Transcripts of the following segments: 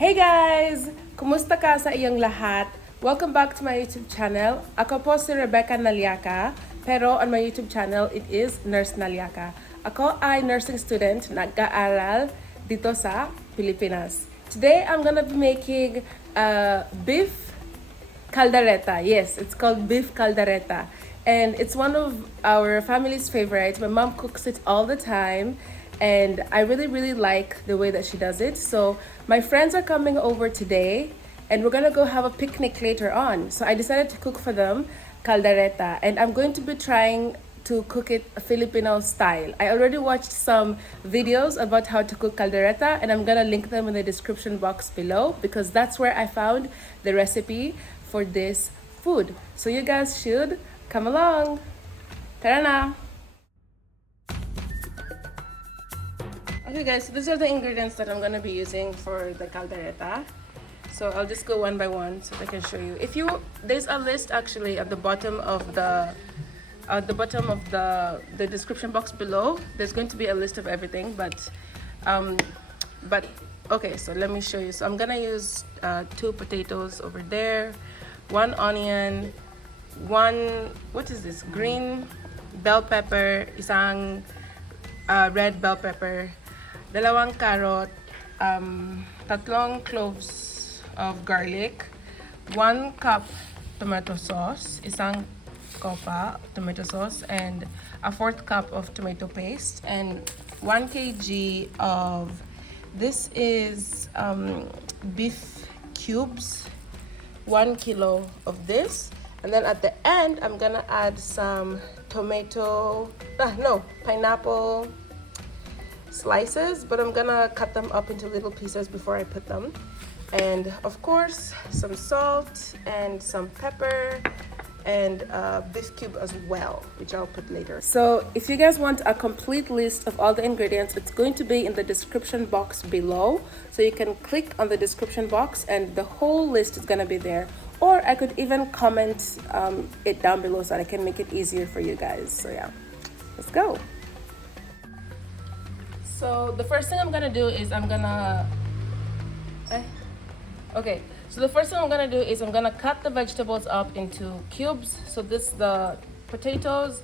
Hey guys! Kumusta ka sa iyong lahat? Welcome back to my YouTube channel. Ako po si Rebecca Nalyaka, pero on my YouTube channel, it is Nurse Nalyaka. Ako ay nursing student, nag-aaral dito sa Pilipinas. Today, I'm gonna be making beef Kaldereta. Yes, it's called beef Kaldereta. And it's one of our family's favorites. My mom cooks it all the time. And I really like the way that she does it. So my friends are coming over today and we're gonna go have a picnic later on. So I decided to cook for them caldereta, and I'm going to be trying to cook it Filipino style. I already watched some videos about how to cook caldereta, and I'm gonna link them in the description box below because that's where I found the recipe for this food. So you guys should come along. Tara na! Okay guys, so these are the ingredients that I'm gonna be using for the caldereta. So I'll just go one by one so I can show you. There's a list actually at the bottom of the description box below. There's going to be a list of everything, but okay. So let me show you. So I'm gonna use 2 potatoes over there, 1 onion, what is this? Green bell pepper, isang red bell pepper, 2 carrot, 3 cloves of garlic, 1 cup tomato sauce, isang copa tomato sauce, and a 4th cup of tomato paste, and 1 kg of this is beef cubes, 1 kilo of this, and then at the end I'm gonna add some pineapple slices, but I'm gonna cut them up into little pieces before I put them, and of course some salt and some pepper and beef cube as well, which I'll put later. So if you guys want a complete list of all the ingredients, it's going to be in the description box below, so you can click on the description box and the whole list is gonna be there, or I could even comment it down below so that I can make it easier for you guys. So yeah, let's go. So the first thing I'm gonna do is I'm gonna cut the vegetables up into cubes. So this is the potatoes,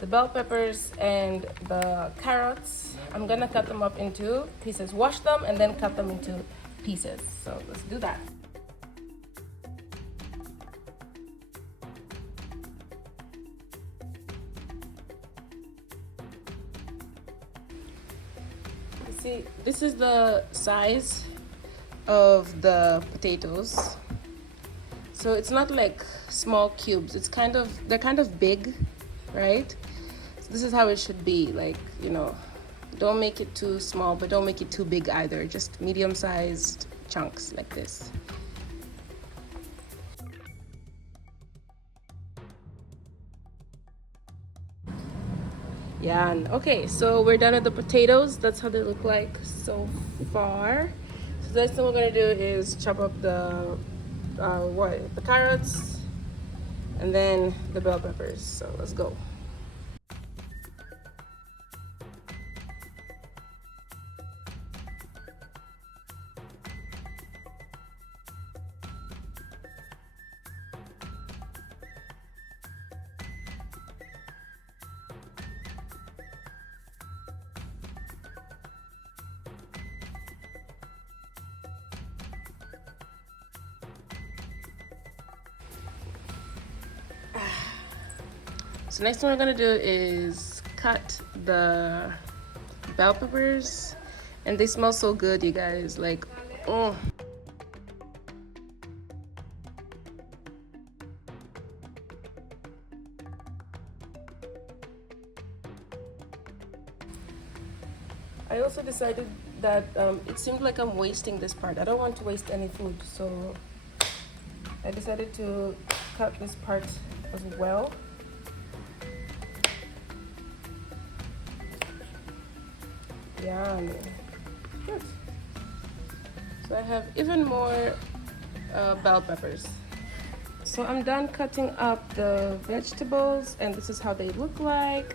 the bell peppers, and the carrots. I'm gonna cut them up into pieces, wash them, and then cut them into pieces. So let's do that. See, this is the size of the potatoes. So it's not like small cubes. They're kind of big, right? So this is how it should be. Like, don't make it too small, but don't make it too big either. Just medium-sized chunks like this. Yeah, okay, so we're done with the potatoes. That's how they look like so far. So the next thing we're gonna do is chop up the carrots and then the bell peppers. So let's go. So next thing we're gonna do is cut the bell peppers, and they smell so good, you guys. Like, oh. I also decided that it seemed like I'm wasting this part. I don't want to waste any food, so I decided to cut this part as well. Yeah, good. So I have even more bell peppers. So I'm done cutting up the vegetables, and this is how they look like.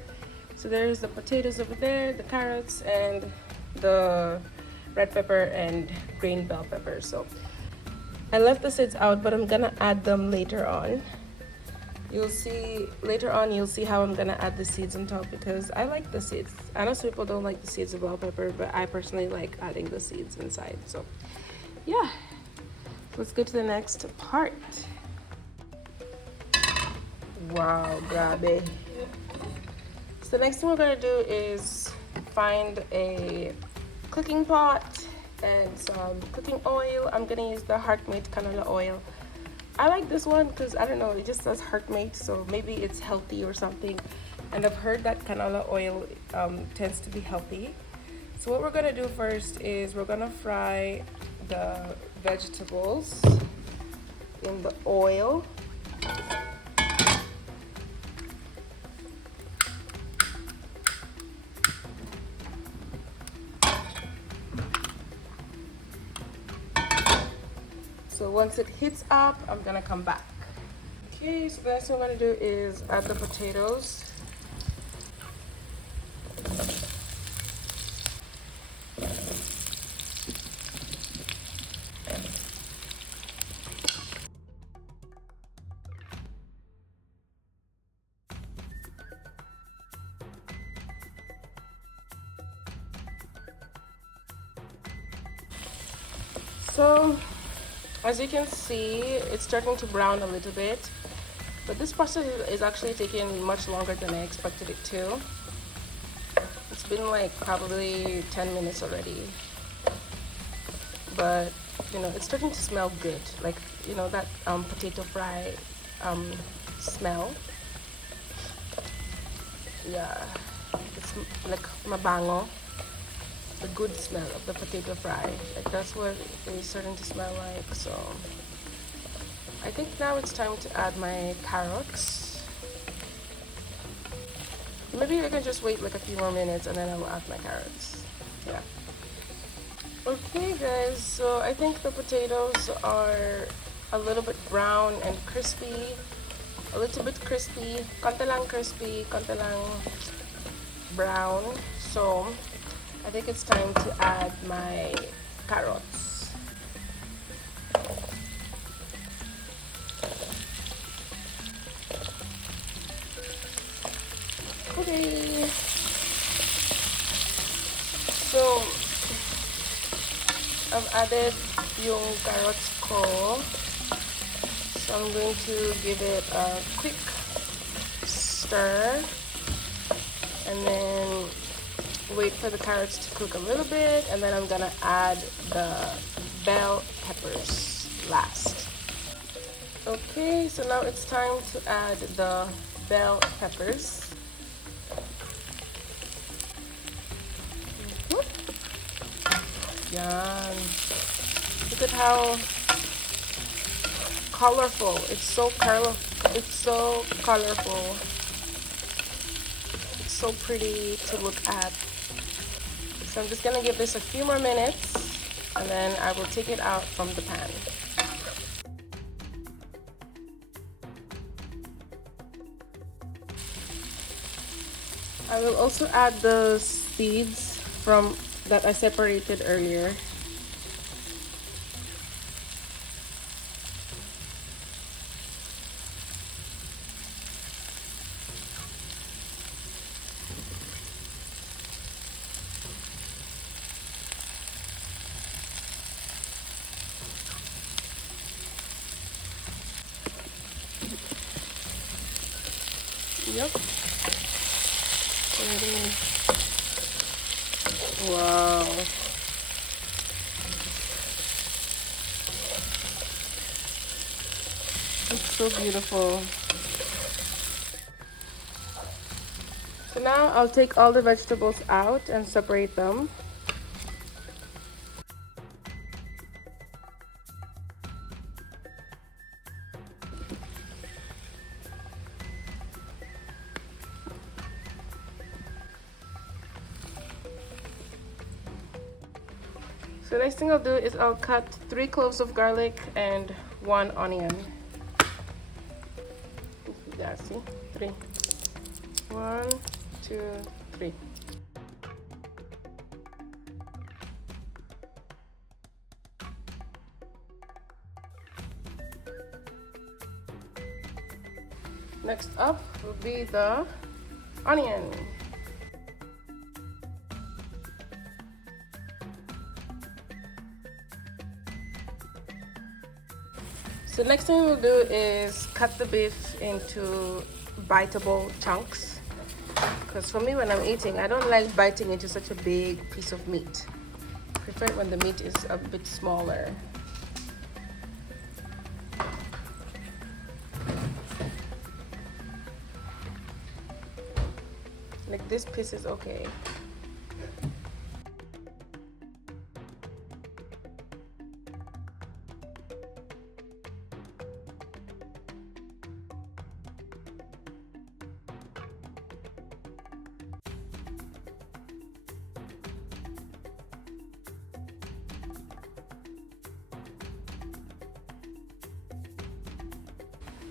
So there's the potatoes over there, the carrots, and the red pepper and green bell pepper. So I left the seeds out, but I'm gonna add them later on. You'll see later on, you'll see how I'm gonna add the seeds on top because I like the seeds. I know some people don't like the seeds of bell pepper, but I personally like adding the seeds inside. So yeah, let's go to the next part. Wow, grabe. So the next thing we're gonna do is find a cooking pot and some cooking oil. I'm gonna use the Heartmate canola oil. I like this one because I don't know, it just says Heartmate, so maybe it's healthy or something. And I've heard that canola oil tends to be healthy. So what we're gonna do first is we're gonna fry the vegetables in the oil. So once it heats up, I'm gonna come back. Okay, so the next thing I'm gonna do is add the potatoes. So as you can see, it's starting to brown a little bit, but this process is actually taking much longer than I expected it to. It's been like probably 10 minutes already, but you know, it's starting to smell good, like, you know, that potato fry smell. Yeah, it's like mabango, the good smell of the potato fry. Like that's what it's starting to smell like. So I think now it's time to add my carrots. Maybe I can just wait like a few more minutes and then I'll add my carrots. Yeah. Okay guys, so I think the potatoes are a little bit brown and crispy. A little bit crispy, konti lang crispy, konti lang brown. So I think it's time to add my carrots. Okay. So I've added yung carrots ko. So I'm going to give it a quick stir and then wait for the carrots to cook a little bit, and then I'm gonna add the bell peppers last. Okay, so now it's time to add the bell peppers. Yan. Look at how colorful. It's so colorful. It's so colorful. It's so pretty to look at. So I'm just gonna give this a few more minutes and then I will take it out from the pan. I will also add the seeds from that I separated earlier. Yep. Wow. It's so beautiful. So now I'll take all the vegetables out and separate them. So the next thing I'll do is I'll cut 3 cloves of garlic and 1 onion. Yeah, see? 3. 1, 2, 3. Next up will be the onion. So next thing we'll do is cut the beef into biteable chunks. Because for me, when I'm eating, I don't like biting into such a big piece of meat. I prefer it when the meat is a bit smaller. Like this piece is okay.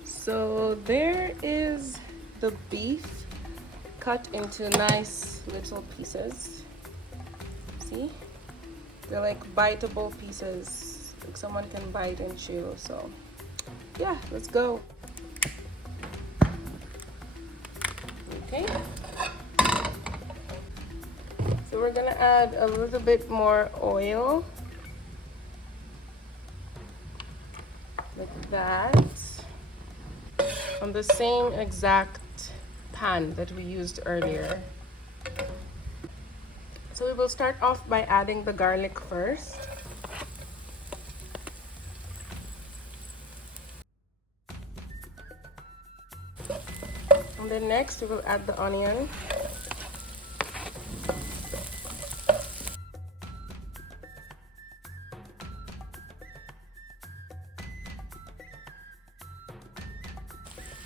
So there is the beef cut into nice little pieces. See? They're like biteable pieces. Like someone can bite and chew. So yeah, let's go. Okay. So we're gonna add a little bit more oil. Like that. On the same exact pan that we used earlier. So we will start off by adding the garlic first. And then next we will add the onion.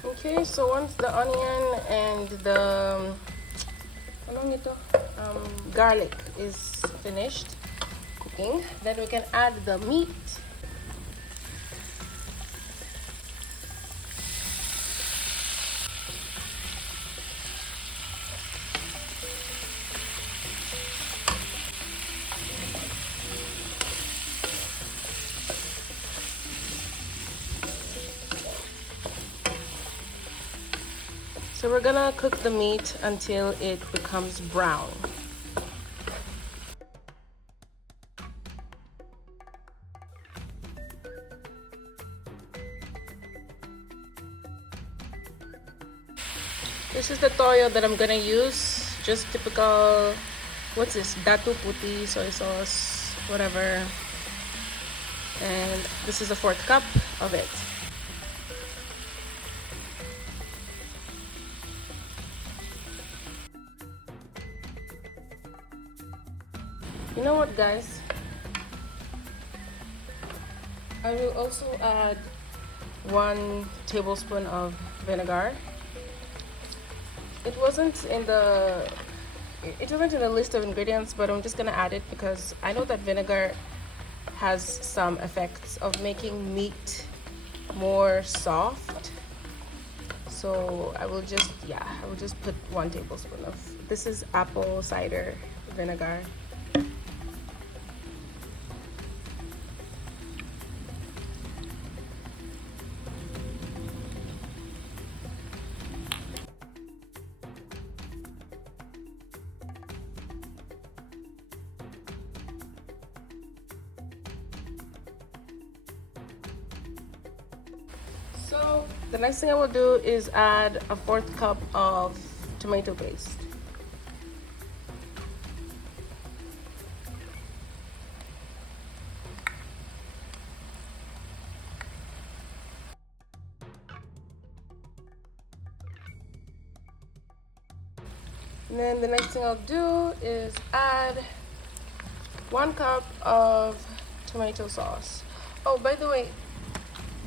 Okay, so once the onion and the garlic is finished cooking, then we can add the meat. So we're gonna cook the meat until it becomes brown. This is the toyo that I'm gonna use. Just typical, what's this? Datu puti, soy sauce, whatever. And this is a 4th cup of it. You know what, guys? I will also add 1 tablespoon of vinegar. It wasn't in the list of ingredients, but I'm just gonna add it because I know that vinegar has some effects of making meat more soft. So I will just put 1 tablespoon of this is apple cider vinegar. So the next thing I will do is add a 4th cup of tomato paste. And then the next thing I'll do is add 1 cup of tomato sauce. Oh, by the way,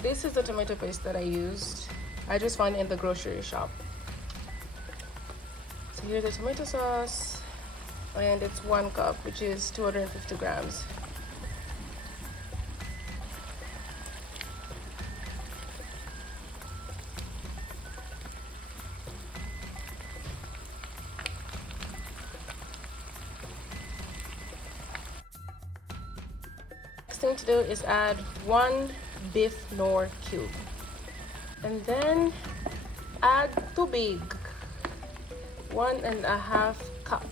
this is the tomato paste that I used. I just found it in the grocery shop. So here's the tomato sauce, and it's 1 cup, which is 250 grams. Next thing to do is add 1 beef Knorr cube. And then add tubig, 1.5 cup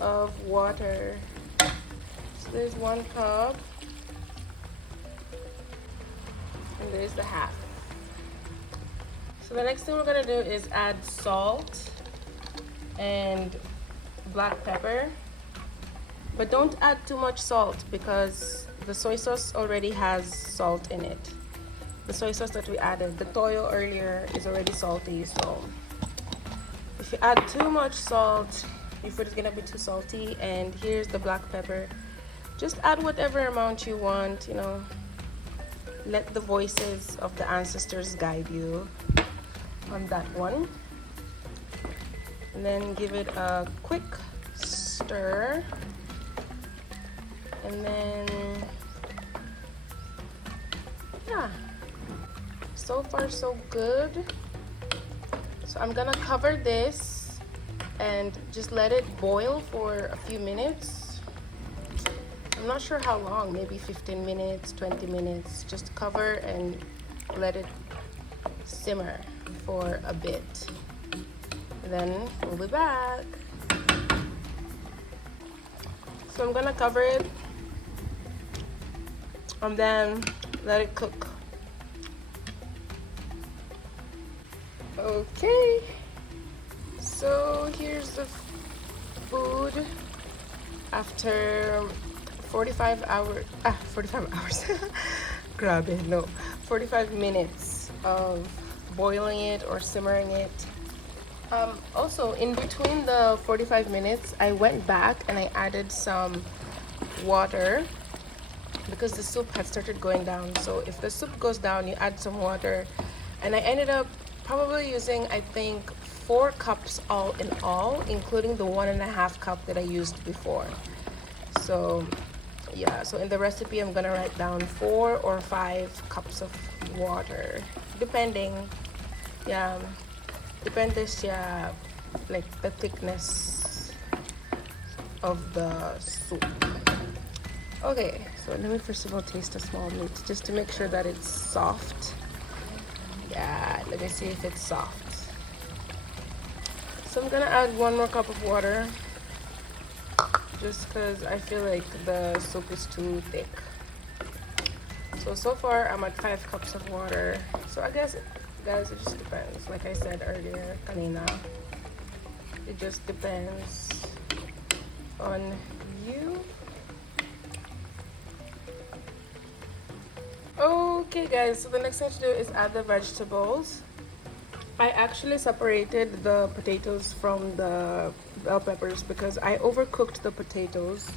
of water. So there's 1 cup, and there's the half. So the next thing we're gonna do is add salt and black pepper, but don't add too much salt because the soy sauce already has salt in it. The soy sauce that we added, the toyo earlier, is already salty, so if you add too much salt, your food is gonna be too salty. And here's the black pepper. Just add whatever amount you want, you know. Let the voices of the ancestors guide you on that one. And then give it a quick stir. And then, yeah, so far so good. So I'm gonna cover this and just let it boil for a few minutes. I'm not sure how long, maybe 15 minutes, 20 minutes. Just cover and let it simmer for a bit. Then we'll be back. So I'm gonna cover it and then let it cook. Okay, so here's the food after 45 hours. 45 hours. Grabe, no. 45 minutes of boiling it or simmering it. Also, in between the 45 minutes, I went back and I added some water because the soup had started going down. So if the soup goes down, you add some water. And I ended up probably using, I think, 4 cups all in all, including the 1.5 cup that I used before. So yeah, so in the recipe I'm gonna write down 4 or 5 cups of water, depending. Yeah, depende siya, like the thickness of the soup. Okay, so let me first of all taste the small meat just to make sure that it's soft. Yeah, let me see if it's soft. So I'm gonna add 1 more cup of water just because I feel like the soup is too thick. So far I'm at 5 cups of water. So I guess, guys, it just depends. Like I said earlier, kanina, it just depends on you. Okay guys, so the next thing to do is add the vegetables. I actually separated the potatoes from the bell peppers because I overcooked the potatoes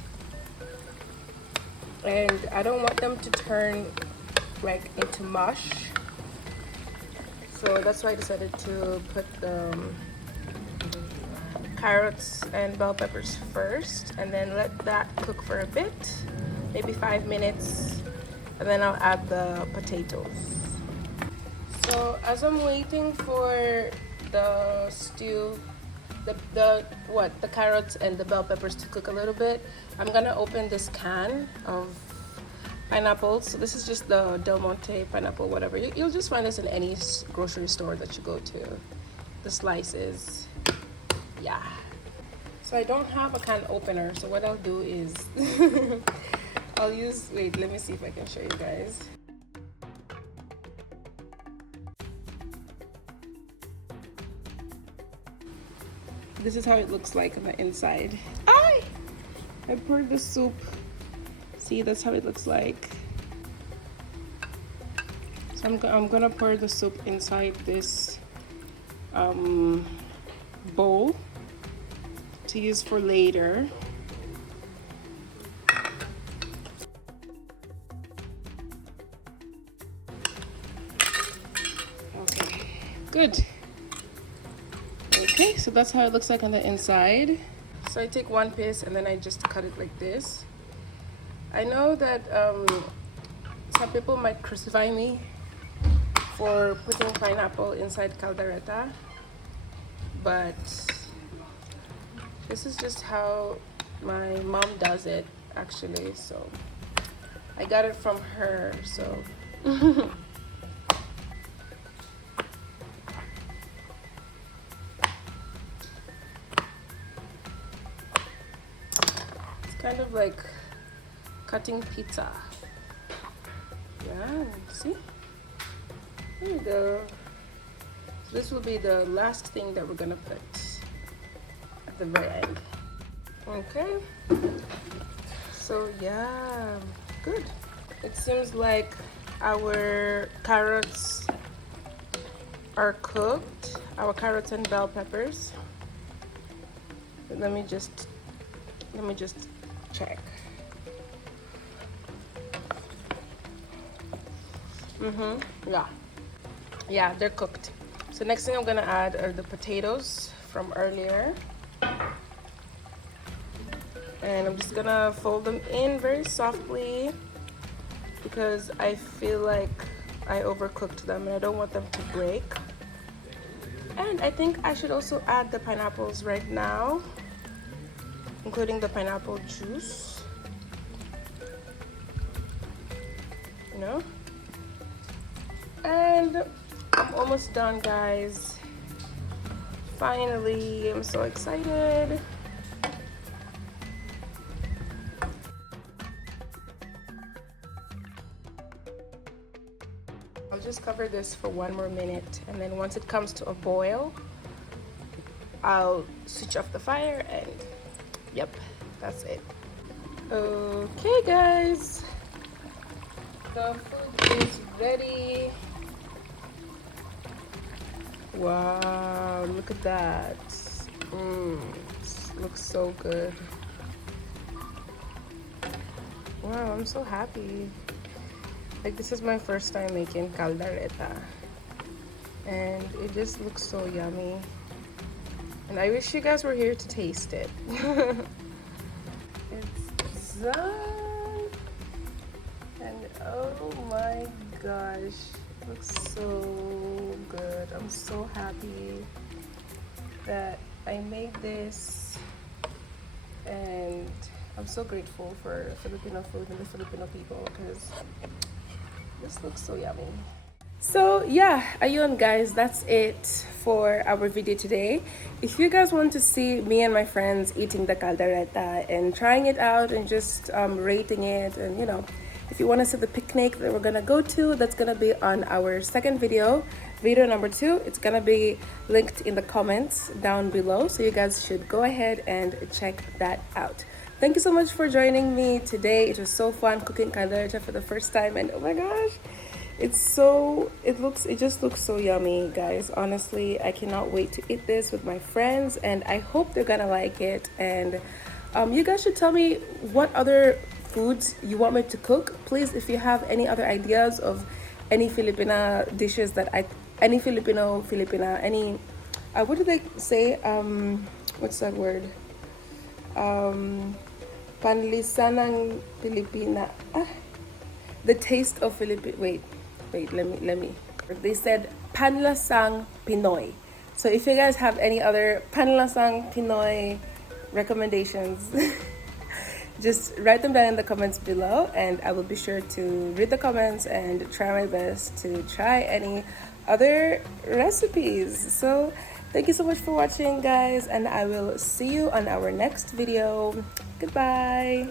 and I don't want them to turn like into mush. So that's why I decided to put the carrots and bell peppers first and then let that cook for a bit, maybe 5 minutes, and then I'll add the potatoes. So as I'm waiting for the stew, the carrots and the bell peppers to cook a little bit, I'm gonna open this can of pineapples. So this is just the Del Monte pineapple, whatever. You'll just find this in any grocery store that you go to. The slices, yeah. So I don't have a can opener, so what I'll do is I'll use, wait, let me see if I can show you guys. This is how it looks like on the inside. I poured the soup. See, that's how it looks like. So I'm gonna pour the soup inside this bowl to use for later. Okay, good. Okay, so that's how it looks like on the inside. So I take 1 piece and then I just cut it like this. I know that some people might crucify me for putting pineapple inside Kaldereta, but this is just how my mom does it actually, so I got it from her. So of like cutting pizza. Yeah, see? There you go. So this will be the last thing that we're gonna put at the very end. Okay. So yeah, good. It seems like our carrots are cooked. Our carrots and bell peppers. But let me just check. Yeah, they're cooked. So next thing I'm gonna add are the potatoes from earlier. And I'm just gonna fold them in very softly because I feel like I overcooked them and I don't want them to break. And I think I should also add the pineapples right now, including the pineapple juice. You know? And I'm almost done, guys. Finally, I'm so excited. I'll just cover this for 1 more minute, and then once it comes to a boil, I'll switch off the fire, and yep, that's it. Okay, guys, the food is ready. Wow, look at that. Looks so good. Wow, I'm so happy. Like, this is my first time making caldereta, and it just looks so yummy. And I wish you guys were here to taste it. It's done, and oh my gosh, it looks so good. I'm so happy that I made this, and I'm so grateful for Filipino food and the Filipino people because this looks so yummy. So yeah, ayun guys, that's it for our video today. If you guys want to see me and my friends eating the caldereta and trying it out and just rating it, and you know, if you want to see the picnic that we're gonna go to, that's gonna be on our second video number 2. It's gonna be linked in the comments down below, so you guys should go ahead and check that out. Thank you so much for joining me today. It was so fun cooking caldereta for the first time, and oh my gosh, it just looks so yummy, guys. Honestly, I cannot wait to eat this with my friends, and I hope they're gonna like it. And you guys should tell me what other foods you want me to cook. Please, if you have any other ideas of any Filipina dishes that any Filipina, any what do they say? What's that word? Panlisanang Pilipina. The taste of Philippine. Wait. Let me. They said Panlasang Pinoy. So if you guys have any other Panlasang Pinoy recommendations, just write them down in the comments below, and I will be sure to read the comments and try my best to try any other recipes. So thank you so much for watching, guys, and I will see you on our next video. Goodbye.